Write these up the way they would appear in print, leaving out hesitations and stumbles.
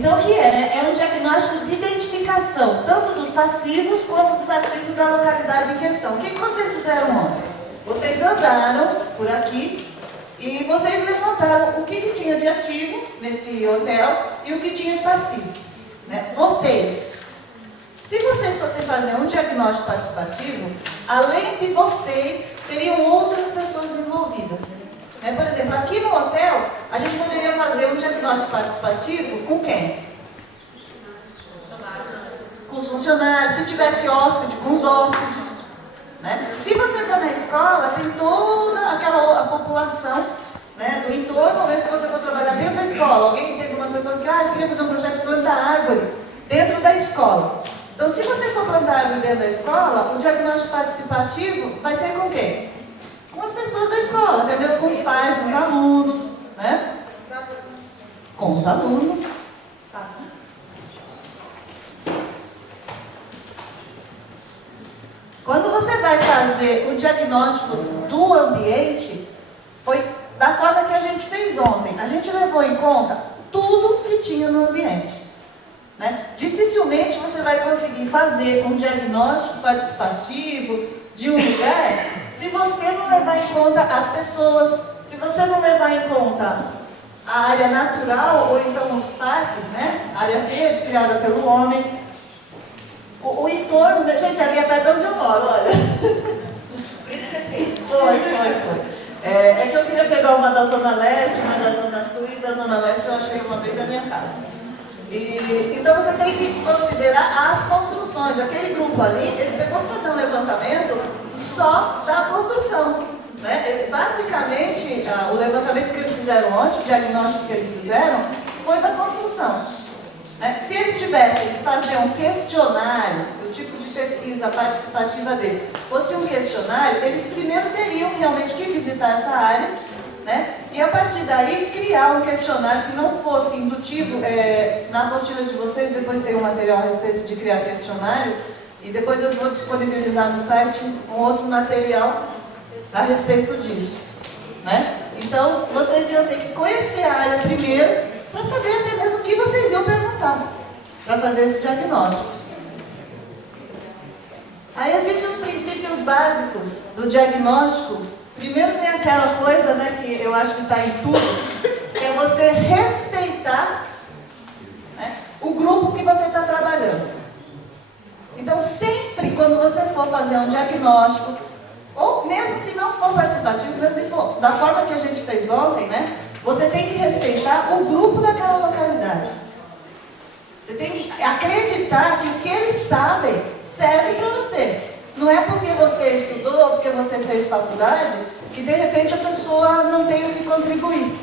Então, o que é? Né? É um diagnóstico de identificação, tanto dos passivos quanto dos ativos da localidade em questão. O que vocês fizeram ontem? Vocês andaram por aqui e vocês levantaram o que tinha de ativo nesse hotel e o que tinha de passivo. Né? Vocês. Se vocês fossem fazer um diagnóstico participativo, além de vocês, teriam outras pessoas envolvidas. Né? Por exemplo, aqui no hotel, a gente poderia fazer um diagnóstico participativo com quem? Com os funcionários, se tivesse hóspede, com os hóspedes. Né? Se você está na escola, tem toda a população, né, do entorno. Ou se você for trabalhar dentro da escola, alguém teve umas pessoas que eu queria fazer um projeto de plantar árvore dentro da escola. Então, se você for plantar árvore dentro da escola, o diagnóstico participativo vai ser com quem? Com as pessoas da escola, até mesmo com os pais, com os alunos, né? Com os alunos. Quando você vai fazer o diagnóstico do ambiente, foi da forma que a gente fez ontem. A gente levou em conta tudo que tinha no ambiente. Né? Dificilmente você vai conseguir fazer um diagnóstico participativo de um lugar se você não levar em conta as pessoas, se você não levar em conta a área natural ou então os parques, né? A área verde criada pelo homem, o entorno, gente, ali é perto de onde eu moro, olha. Por isso você fez. Foi. É que eu queria pegar uma da Zona Leste, uma da Zona Sul, e da Zona Leste eu achei uma vez na minha casa. Então você tem que considerar as construções. Aquele grupo ali, ele pegou para fazer um levantamento só da construção. Né? Basicamente, o levantamento que eles fizeram ontem, o diagnóstico que eles fizeram, foi da construção. Né? Se eles tivessem que fazer um questionário, se o tipo de pesquisa participativa dele fosse um questionário, eles primeiro teriam realmente que visitar essa área, né? E a partir daí criar um questionário que não fosse indutivo. Na apostila de vocês depois tem um material a respeito de criar questionário, e depois eu vou disponibilizar no site um outro material a respeito disso, né? Então vocês iam ter que conhecer a área primeiro para saber até mesmo o que vocês iam perguntar para fazer esse diagnóstico. Aí existem os princípios básicos do diagnóstico. Primeiro tem aquela coisa, né, que eu acho que está em tudo, que é você respeitar, né, o grupo que você está trabalhando. Então sempre quando você for fazer um diagnóstico, ou mesmo se não for participativo, mesmo se for da forma que a gente fez ontem, né, você tem que respeitar o grupo daquela localidade. Você tem que acreditar que o que eles sabem serve para você. Não é porque você estudou, porque você fez faculdade, que de repente a pessoa não tem o que contribuir.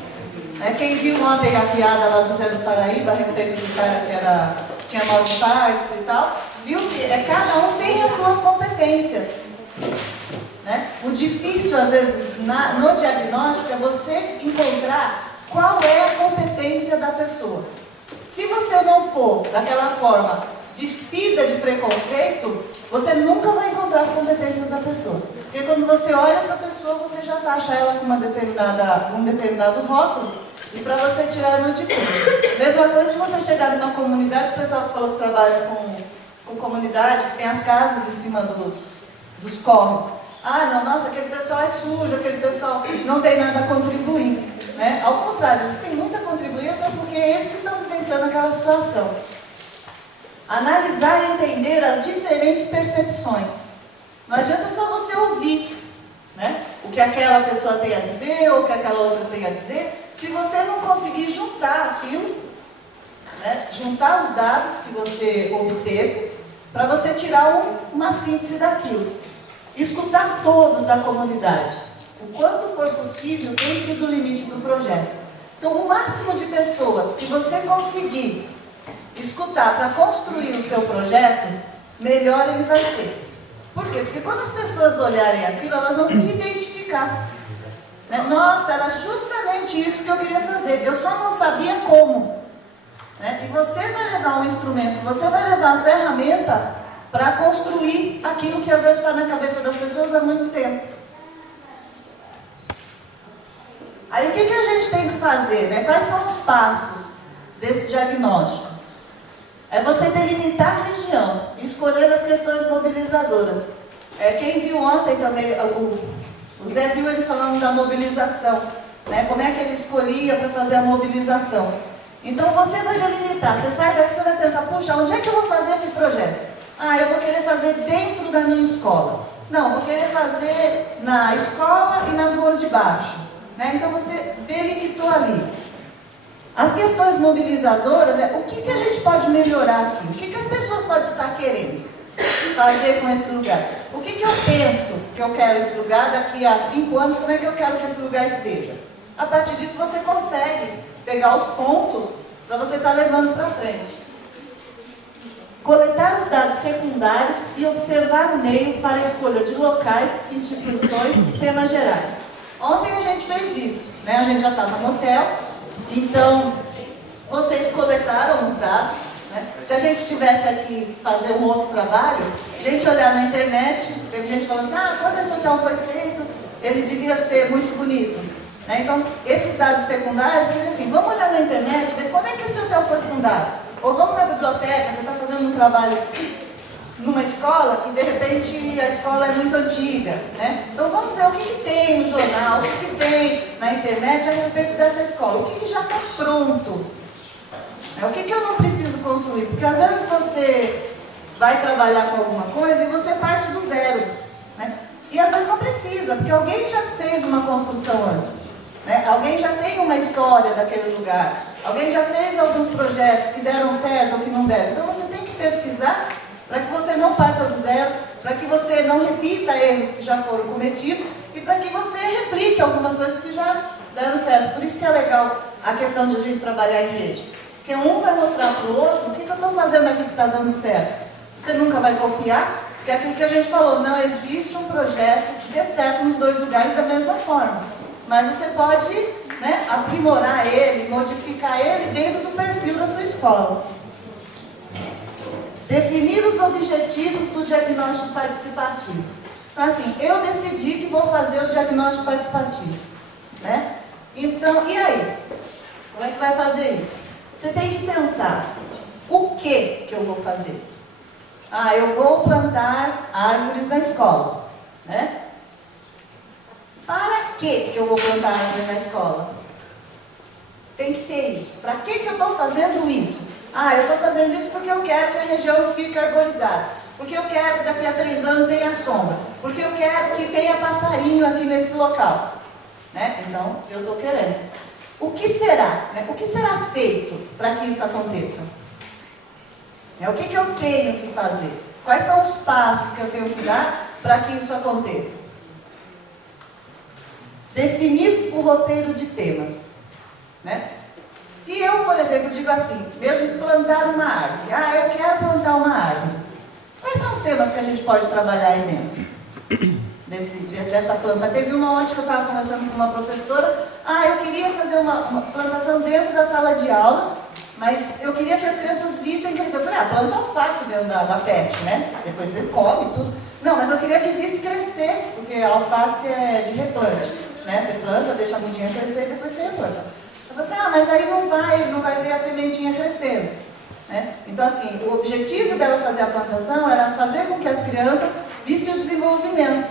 Quem viu ontem a piada lá do Zé do Paraíba a respeito do cara que tinha mal de partes e tal, viu que cada um tem as suas competências. Né? O difícil, às vezes, no diagnóstico é você encontrar qual é a competência da pessoa. Se você não for daquela forma despida de preconceito, você nunca vai encontrar as competências da pessoa. Porque quando você olha para a pessoa, você já taxa ela com um determinado rótulo, e para você tirar é muito difícil. Mesma coisa de você chegar numa comunidade, o pessoal que falou que trabalha com comunidade, que tem as casas em cima dos córregos. Não, nossa, aquele pessoal é sujo, aquele pessoal não tem nada a contribuir. Né? Ao contrário, eles têm muito a contribuir, até porque eles que estão vivenciando aquela situação. Analisar e entender as diferentes percepções. Não adianta só você ouvir, né, o que aquela pessoa tem a dizer ou o que aquela outra tem a dizer, se você não conseguir juntar aquilo, né, juntar os dados que você obteve, para você tirar uma síntese daquilo. Escutar todos da comunidade, o quanto for possível dentro do limite do projeto. Então, o máximo de pessoas que você conseguir escutar para construir o seu projeto, melhor ele vai ser. Por quê? Porque quando as pessoas olharem aquilo, elas vão se identificar. Né? Nossa, era justamente isso que eu queria fazer, eu só não sabia como. Né? E você vai levar um instrumento, você vai levar a ferramenta para construir aquilo que às vezes está na cabeça das pessoas há muito tempo. Aí o que a gente tem que fazer? Né? Quais são os passos desse diagnóstico? É você delimitar a região e escolher as questões mobilizadoras. Quem viu ontem também, o Zé viu ele falando da mobilização, né? Como é que ele escolhia para fazer a mobilização. Então você vai delimitar, você sai daqui, você vai pensar, puxa, onde é que eu vou fazer esse projeto? Ah, eu vou querer fazer dentro da minha escola. Não, vou querer fazer na escola e nas ruas de baixo. Né? Então você delimitou ali. As questões mobilizadoras o que a gente pode melhorar aqui? O que as pessoas podem estar querendo fazer com esse lugar? O que eu penso que eu quero esse lugar daqui a 5 anos, como é que eu quero que esse lugar esteja? A partir disso você consegue pegar os pontos para você estar levando para frente. Coletar os dados secundários e observar o meio para a escolha de locais, instituições e temas gerais. Ontem a gente fez isso, né? A gente já estava no hotel, então vocês coletaram os dados. Né? Se a gente tivesse aqui fazer um outro trabalho, a gente olhar na internet, teve gente falando assim, quando esse hotel foi feito, ele devia ser muito bonito. Né? Então, esses dados secundários, assim, vamos olhar na internet, ver quando é que esse hotel foi fundado. Ou vamos na biblioteca, você está fazendo um trabalho numa escola e de repente a escola é muito antiga. Né? Então vamos ver o que tem no jornal, o que tem na internet a respeito dessa escola, o que já está pronto. O que eu não preciso construir? Porque às vezes você vai trabalhar com alguma coisa e você parte do zero. Né? E às vezes não precisa, porque alguém já fez uma construção antes. Né? Alguém já tem uma história daquele lugar. Alguém já fez alguns projetos que deram certo ou que não deram. Então você tem que pesquisar para que você não parta do zero, para que você não repita erros que já foram cometidos e para que você replique algumas coisas que já deram certo. Por isso que é legal a questão de a gente trabalhar em rede. Porque um vai mostrar para o outro o que eu estou fazendo aqui que está dando certo. Você nunca vai copiar, porque é aquilo que a gente falou, não existe um projeto que dê certo nos dois lugares da mesma forma. Mas você pode, né, aprimorar ele, modificar ele dentro do perfil da sua escola. Definir os objetivos do diagnóstico participativo. Então, assim, eu decidi que vou fazer o diagnóstico participativo. Né? Então, e aí? Como é que vai fazer isso? Você tem que pensar, o que eu vou fazer? Eu vou plantar árvores na escola. Né? Para que eu vou plantar árvores na escola? Tem que ter isso. Para que eu estou fazendo isso? Eu estou fazendo isso porque eu quero que a região fique arborizada. Porque eu quero que daqui a 3 anos tenha sombra. Porque eu quero que tenha passarinho aqui nesse local. Né? Então, eu estou querendo. O que será? Né? O que será feito para que isso aconteça? O que eu tenho que fazer? Quais são os passos que eu tenho que dar para que isso aconteça? Definir o roteiro de temas. Né? Se eu, por exemplo, digo assim, mesmo plantar uma árvore, eu quero plantar uma árvore. Quais são os temas que a gente pode trabalhar aí dentro dessa planta? Teve uma ontem que eu estava conversando com uma professora, eu queria fazer uma plantação dentro da sala de aula, mas eu queria que as crianças vissem crescer. Eu falei, planta alface dentro da pet, né? Depois ele come tudo. Não, mas eu queria que visse crescer, porque a alface é de replante. Né? Você planta, deixa a mudinha crescer e depois você replanta. Eu falei assim, mas aí não vai ver a sementinha crescendo. Né? Então, assim, o objetivo dela fazer a plantação era fazer com que as crianças vissem o desenvolvimento.